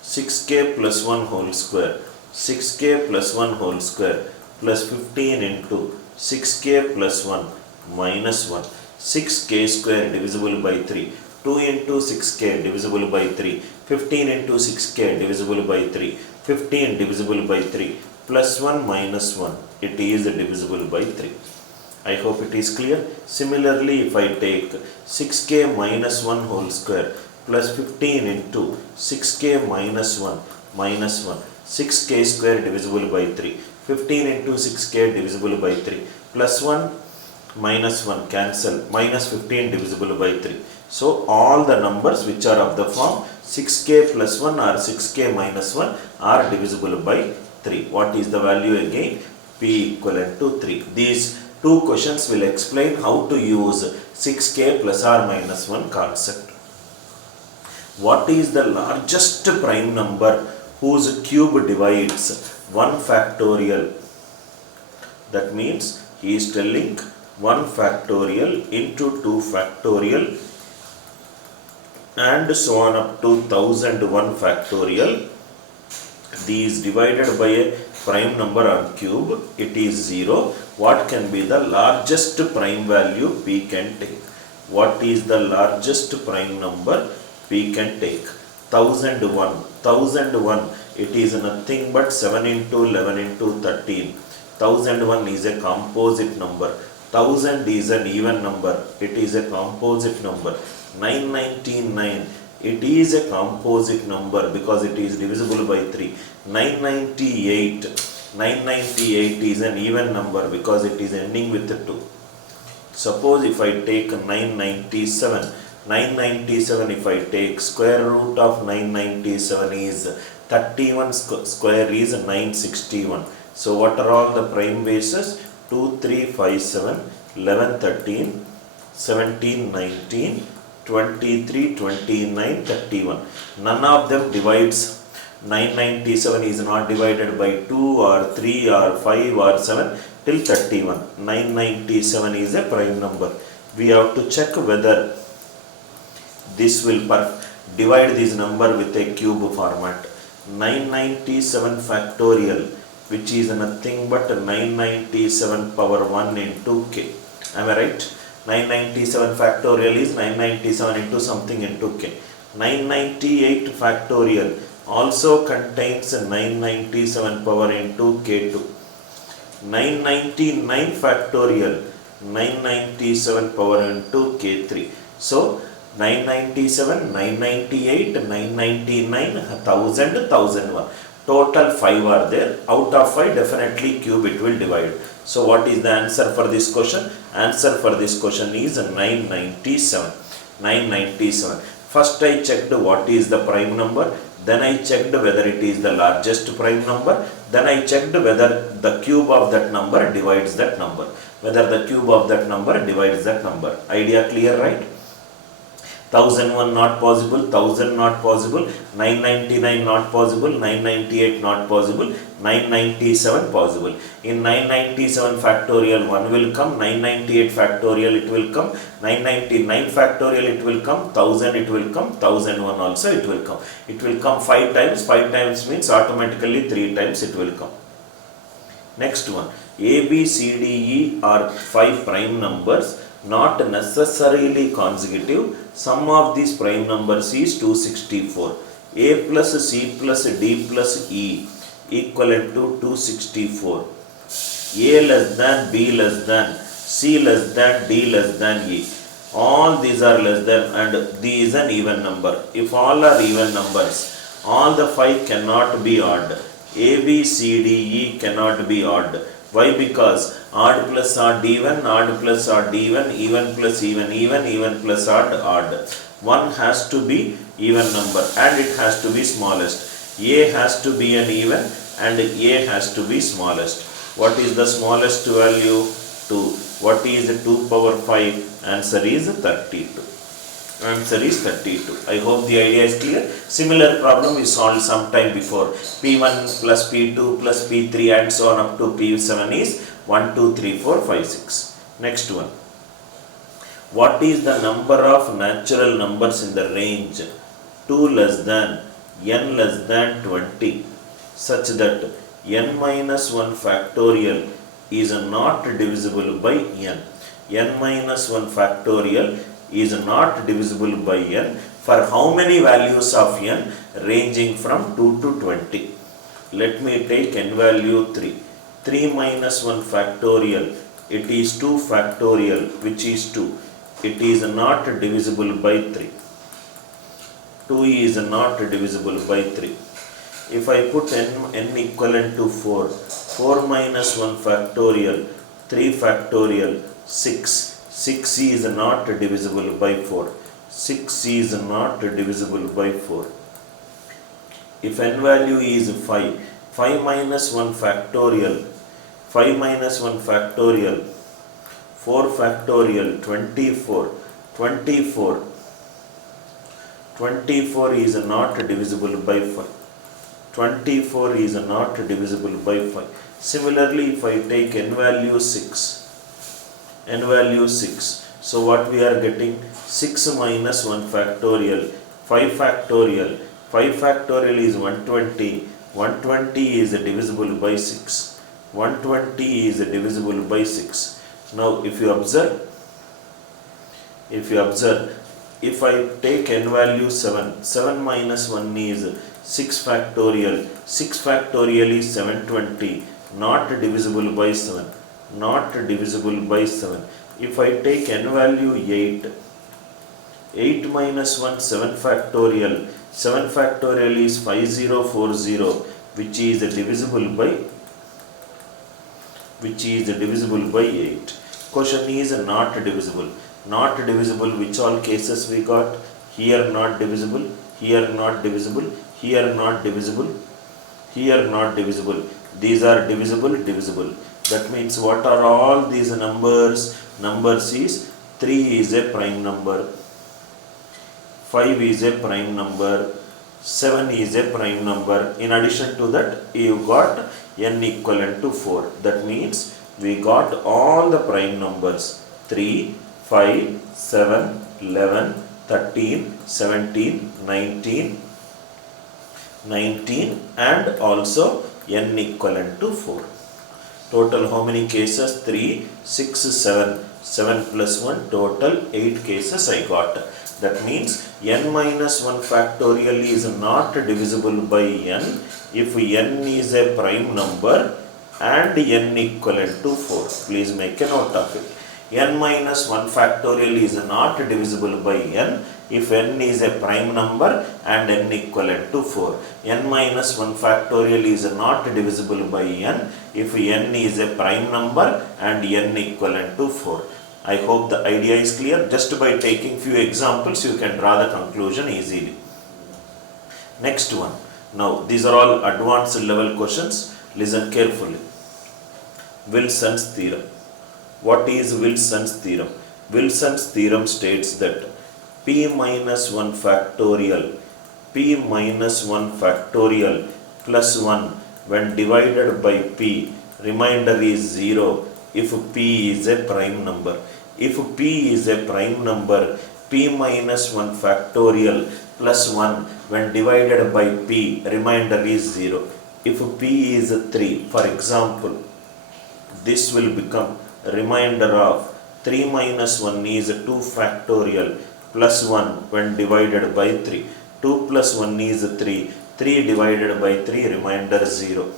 6k plus 1 whole square, 6k plus 1 whole square plus 15 into 6k plus 1 minus 1. 6k square divisible by 3. 2 into 6k divisible by 3. 15 into 6k divisible by 3. 15 divisible by 3 plus 1 minus 1. It is divisible by 3. I hope it is clear. Similarly, if I take 6k minus 1 whole square plus 15 into 6k minus 1 minus 1. 6k square divisible by 3. 15 into 6k divisible by 3 plus 1 minus 1 cancel, minus 15 divisible by 3. So all the numbers which are of the form 6k plus 1 or 6k minus 1 are divisible by 3. What is the value again? P equivalent to 3. These two questions will explain how to use 6k plus or minus 1 concept. What is the largest prime number whose cube divides 1 factorial? That means he is telling 1 factorial into 2 factorial and so on up to 1001 factorial. These divided by a prime number on cube, it is 0. What can be the largest prime value p can take? What is the largest prime number p can take? 1001. 1001, it is nothing but 7 into 11 into 13. 1001 is a composite number. 1000 is an even number. It is a composite number. 999, it is a composite number because it is divisible by 3. 998, 998 is an even number because it is ending with 2. Suppose if I take 997, 997 if I take square root of 997 is 31 square is 961. So what are all the prime bases? 2, 3, 5, 7, 11, 13, 17, 19, 23, 29, 31. None of them divides. 997 is not divided by 2 or 3 or 5 or 7 till 31. 997 is a prime number. We have to check whether this will divide this number with a cube format. 997 factorial, which is nothing but 997 power 1 into k. Am I right? 997 factorial is 997 into something into k. 998 factorial also contains 997 power into k2. 999 factorial, 997 power into k3. So 997, 998, 999, 1000, 1001. Total 5 are there. Out of 5, definitely cube it will divide. So what is the answer for this question? Answer for this question is 997. 997. First I checked what is the prime number. Then I checked whether it is the largest prime number. Then I checked whether the cube of that number divides that number. Whether the cube of that number divides that number. Idea clear, right? 1001 not possible, 1000 not possible, 999 not possible, 998 not possible, 997 possible. In 997 factorial 1 will come, 998 factorial it will come, 999 factorial it will come, 1000 it will come, 1001 also it will come. It will come 5 times, 5 times means automatically 3 times it will come. Next one, A, B, C, D, E are 5 prime numbers, not necessarily consecutive. Sum of these prime numbers is 264. A plus C plus D plus E equivalent to 264. A less than, B less than, C less than, D less than E. All these are less than and D is an even number. If all are even numbers, all the 5 cannot be odd. A, B, C, D, E cannot be odd. Why? Because odd plus odd even, odd plus odd even plus even, even plus odd, odd. One has to be even number and it has to be smallest. A has to be an even and A has to be smallest. What is the smallest value? 2. What is 2 power 5? Answer is 32. Answer is 32. I hope the idea is clear. Similar problem we solved some time before. P1 plus P2 plus P3 and so on up to P7 is 1, 2, 3, 4, 5, 6. Next one. What is the number of natural numbers in the range 2 less than n less than 20 such that n minus 1 factorial is not divisible by n? N minus 1 factorial is not divisible by n for how many values of n ranging from 2 to 20. Let me take n value 3. 3 minus 1 factorial, it is 2 factorial, which is 2. It is not divisible by 3. 2 is not divisible by 3. If I put n equivalent to 4, 4 minus 1 factorial, 3 factorial, 6. 6 is not divisible by 4. 6 is not divisible by 4. If n value is 5, 5 minus 1 factorial, 5 minus 1 factorial, 4 factorial, 24. 24 is not divisible by 5. 24 is not divisible by 5. Similarly, if I take n value 6, n value 6. So what we are getting? 6 minus 1 factorial, 5 factorial. 5 factorial is 120. 120 is divisible by 6. 120 is divisible by 6. Now if you observe, if I take n value 7, 7 minus 1 is 6 factorial. 6 factorial is 720. Not divisible by 7. Not divisible by 7. If I take n value 8, 8 minus 1, 7 factorial. 7 factorial is 5040, which is divisible by 8. Question is not divisible. Not divisible, which all cases we got? Here not divisible, here not divisible, here not divisible, here not divisible. These are divisible, divisible. That means what are all these numbers? Numbers is 3 is a prime number, 5 is a prime number, 7 is a prime number. In addition to that, you got n equivalent to 4. That means we got all the prime numbers 3, 5, 7, 11, 13, 17, 19 and also n equivalent to 4. Total how many cases? 3, 6, 7. 7 plus 1, total 8 cases I got. That means n minus 1 factorial is not divisible by n if n is a prime number and n equivalent to 4. Please make a note of it. N minus 1 factorial is not divisible by n if n is a prime number and n equivalent to 4. N minus 1 factorial is not divisible by n if n is a prime number and n equivalent to 4. I hope the idea is clear. Just by taking few examples, you can draw the conclusion easily. Next one. Now, these are all advanced level questions. Listen carefully. Wilson's theorem. What is Wilson's theorem? Wilson's theorem states that p minus 1 factorial plus 1 when divided by p, remainder is 0 if p is a prime number. If p is a prime number, p minus 1 factorial plus 1 when divided by p, remainder is 0. If p is 3, for example, this will become remainder of 3 minus 1 is 2 factorial plus 1 when divided by 3. 2 plus 1 is 3. 3 divided by 3, remainder 0.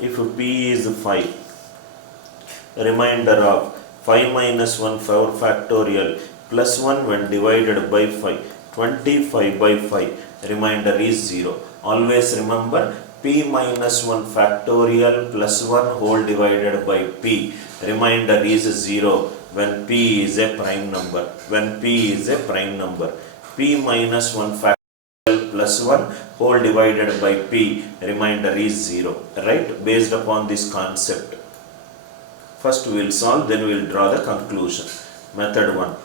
If p is 5, remainder of 5 minus 1 4 factorial plus 1 when divided by 5. 25 by 5, remainder is 0. Always remember, p minus 1 factorial plus 1 whole divided by p, remainder is 0 when p is a prime number. When p is a prime number, p minus 1 factorial plus 1 whole divided by p, remainder is 0. Right? Based upon this concept, first we will solve, then we will draw the conclusion. Method 1.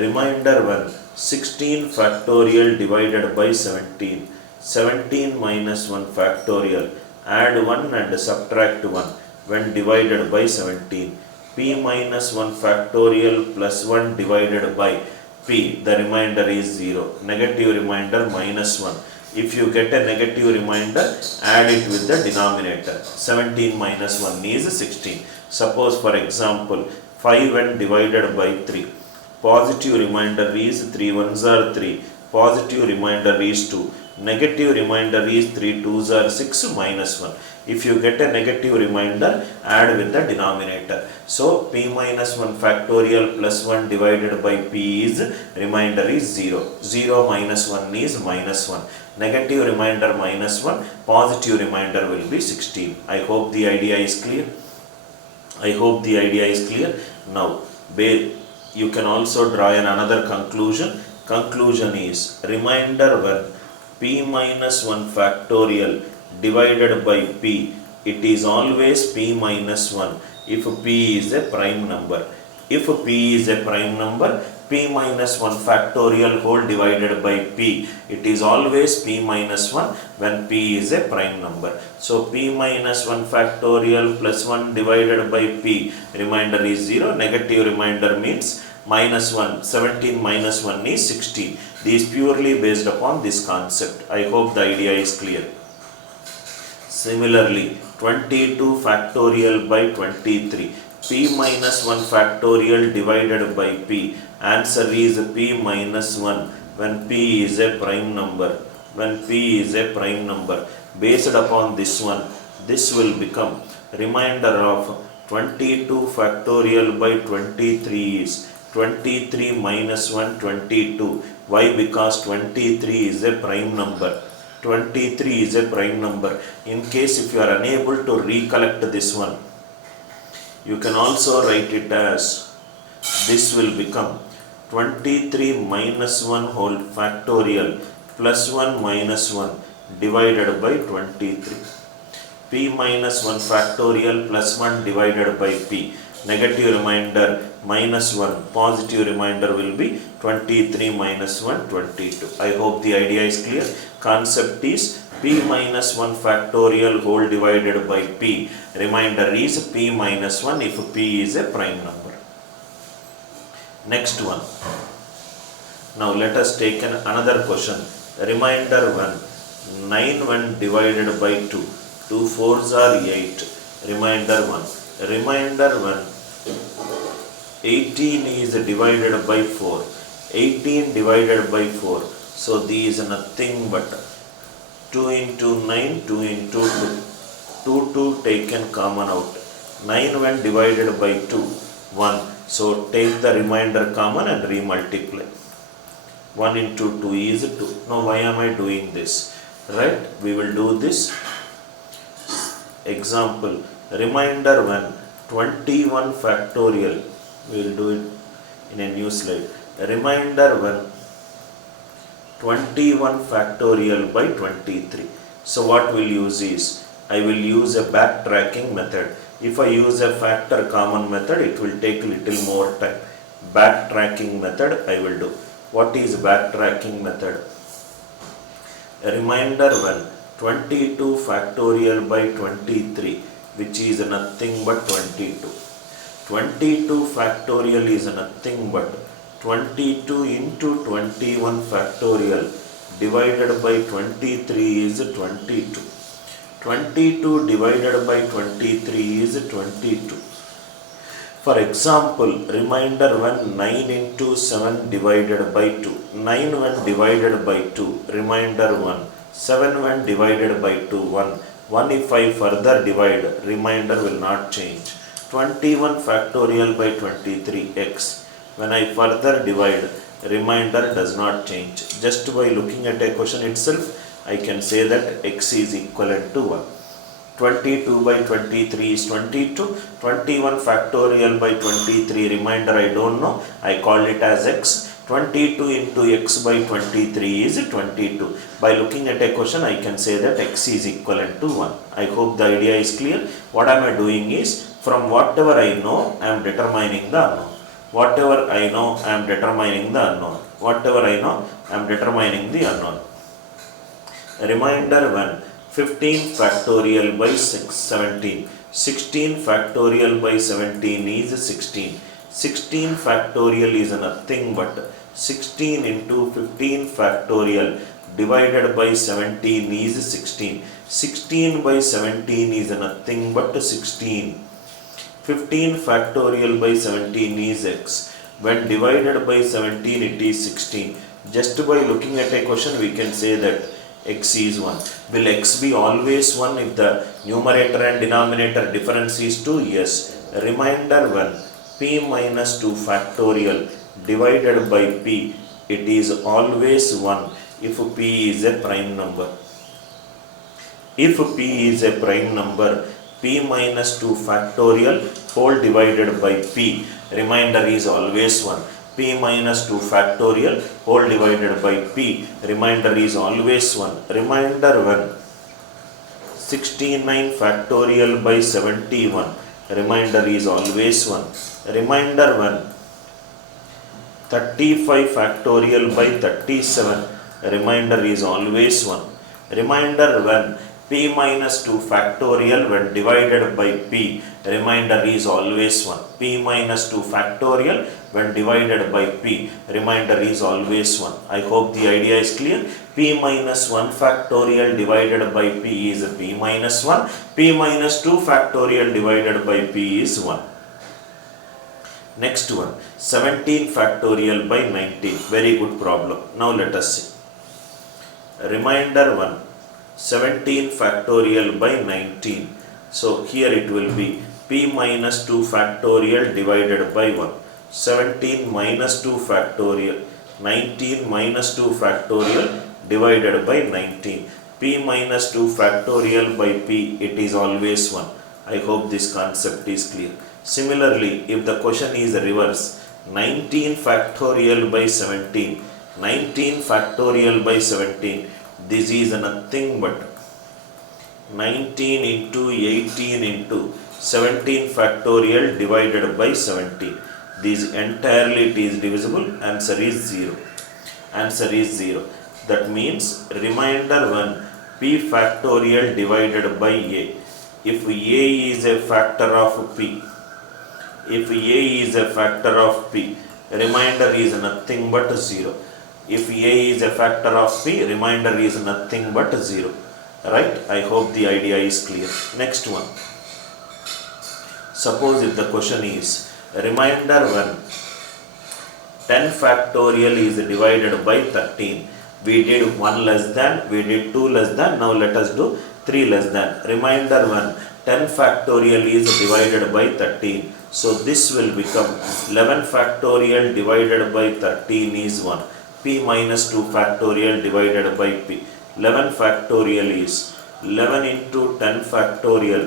Remainder 1, 16 factorial divided by 17. 17 minus 1 factorial. Add 1 and subtract 1 when divided by 17. P minus 1 factorial plus 1 divided by p, the remainder is 0. Negative remainder minus 1. If you get a negative remainder, add it with the denominator. 17 minus 1 is 16. Suppose, for example, 5 when divided by 3. Positive remainder is 3 ones are 3. Positive remainder is 2. Negative remainder is 3 twos are 6 minus 1. If you get a negative remainder, add with the denominator. So, p minus 1 factorial plus 1 divided by p is, remainder is 0. 0 minus 1 is minus 1. Negative remainder minus 1. Positive remainder will be 16. I hope the idea is clear. Now, you can also draw another conclusion. Conclusion is remainder 1 p minus 1 factorial divided by p, it is always p minus 1 if p is a prime number. If p is a prime number, p minus 1 factorial whole divided by p, it is always p minus 1 when p is a prime number. So, p minus 1 factorial plus 1 divided by p, remainder is 0. Negative remainder means minus 1. 17 minus 1 is 16. This is purely based upon this concept. I hope the idea is clear. Similarly, 22 factorial by 23. P minus 1 factorial divided by p. Answer is p minus 1 when p is a prime number. Based upon this one, this will become remainder of 22 factorial by 23 is 23 minus 1, 22. Why? Because 23 is a prime number. 23 is a prime number. In case if you are unable to recollect this one, you can also write it as, this will become 23 minus 1 whole factorial plus 1 minus 1 divided by 23. P minus 1 factorial plus 1 divided by p. Negative remainder minus 1. Positive remainder will be 23 minus 1, 22. I hope the idea is clear. Concept is p minus 1 factorial whole divided by p. Remainder is p minus 1 if p is a prime number. Next one. Now let us take another question. Remainder 1. 9 when divided by 2. 2 4s are 8. Remainder 1. Remainder 1. 18 is divided by 4. 18 divided by 4. So these is nothing but 2 into 9, 2 into 2. 2 taken common out. 9 when divided by 2, 1. So take the remainder common and remultiply. 1 into 2 is 2. Now why am I doing this? Right? We will do this. Example, remainder 1, 21 factorial. We will do it in a new slide. Remainder 1, 21 factorial by 23. So what we'll use is, I will use a backtracking method. If I use a factor common method, it will take little more time. Backtracking method I will do. What is backtracking method? Remainder 1, 22 factorial by 23, which is nothing but 22. 22 factorial is nothing but 22 into 21 factorial divided by 23 is 22. 22 divided by 23 is 22. For example, remainder 1, 9 into 7 divided by 2. 9 when divided by 2, remainder 1. 7 when divided by 2, 1. 1 if I further divide, remainder will not change. 21 factorial by 23, x. When I further divide, remainder does not change. Just by looking at a question itself, I can say that x is equivalent to 1. 22 by 23 is 22. 21 factorial by 23, remainder I don't know. I call it as x. 22 into x by 23 is 22. By looking at a question, I can say that x is equivalent to 1. I hope the idea is clear. What am I doing is, from whatever I know, I am determining the unknown. Whatever I know, I am determining the unknown. Whatever I know, I am determining the unknown. Remainder 1, 15 factorial by 17. 16 factorial by 17 is 16. 16 factorial is nothing but 16 into 15 factorial divided by 17 is 16. 16 by 17 is nothing but 16. 15 factorial by 17 is x. When divided by 17, it is 16. Just by looking at a question, we can say that x is 1. Will x be always 1 if the numerator and denominator difference is 2? Yes. Remainder 1, p minus 2 factorial divided by p, it is always 1 if p is a prime number. If p is a prime number, p minus 2 factorial whole divided by p, remainder is always 1. P minus 2 factorial whole divided by p, remainder is always 1. Remainder 1, 69 factorial by 71, remainder is always 1. Remainder 1, 35 factorial by 37, remainder is always 1. Remainder 1, p minus 2 factorial when divided by p, remainder is always 1. P minus 2 factorial when divided by p, remainder is always 1. I hope the idea is clear. P minus 1 factorial divided by p is p minus 1. P minus 2 factorial divided by p is 1. Next one, 17 factorial by 19. Very good problem. Now let us see. Remainder 1, 17 factorial by 19. So here it will be p minus 2 factorial divided by 1. 17 minus 2 factorial, 19 minus 2 factorial divided by 19. P minus 2 factorial by p, it is always 1. I hope this concept is clear. Similarly, if the question is reverse, 19 factorial by 17, 19 factorial by 17, this is nothing but 19 into 18 into 17 factorial divided by 17. This entirely it is divisible. Answer is 0. Answer is 0. That means remainder 1, p factorial divided by a. If a is a factor of p, if a is a factor of p, remainder is nothing but 0. If a is a factor of p, remainder is nothing but 0. Right? I hope the idea is clear. Next one. Suppose if the question is remainder 1, 10 factorial is divided by 13. We did 1 less than, we did 2 less than, now let us do 3 less than. Reminder 1, 10 factorial is divided by 13. So this will become 11 factorial divided by 13 is 1. P minus 2 factorial divided by P. 11 factorial is 11 into 10 factorial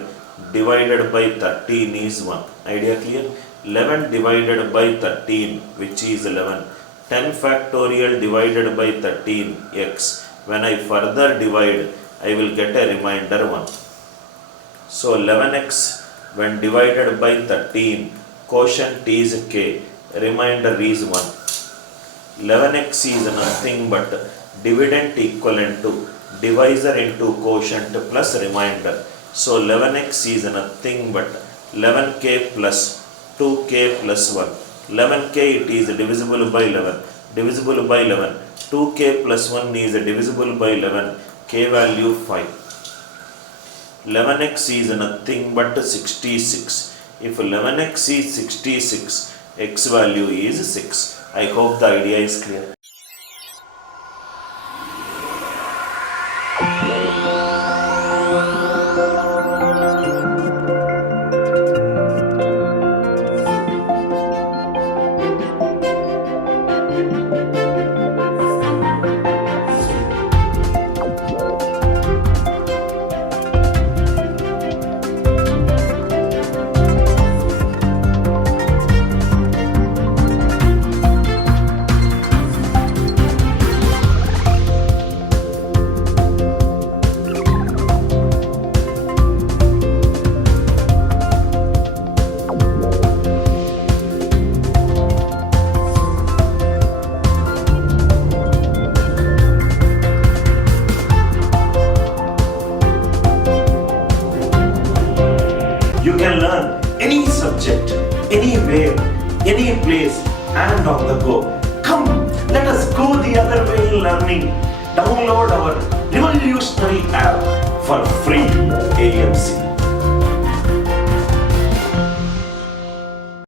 divided by 13 is 1. Idea clear? 11 divided by 13, which is 11. 10 factorial divided by 13 x. When I further divide, I will get a remainder 1. So 11x when divided by 13, quotient is k, remainder is 1. 11x is nothing but dividend equivalent to divisor into quotient plus remainder. So 11x is nothing but 11k plus 2k plus 1. 11k it is divisible by 11. Divisible by 11. 2k plus 1 is divisible by 11. K value 5. 11x is nothing but 66. If 11x is 66, x value is 6. I hope the idea is clear. You can learn any subject, anywhere, any place and on the go. Come, let us go the other way in learning. Download our revolutionary app for free. ANC.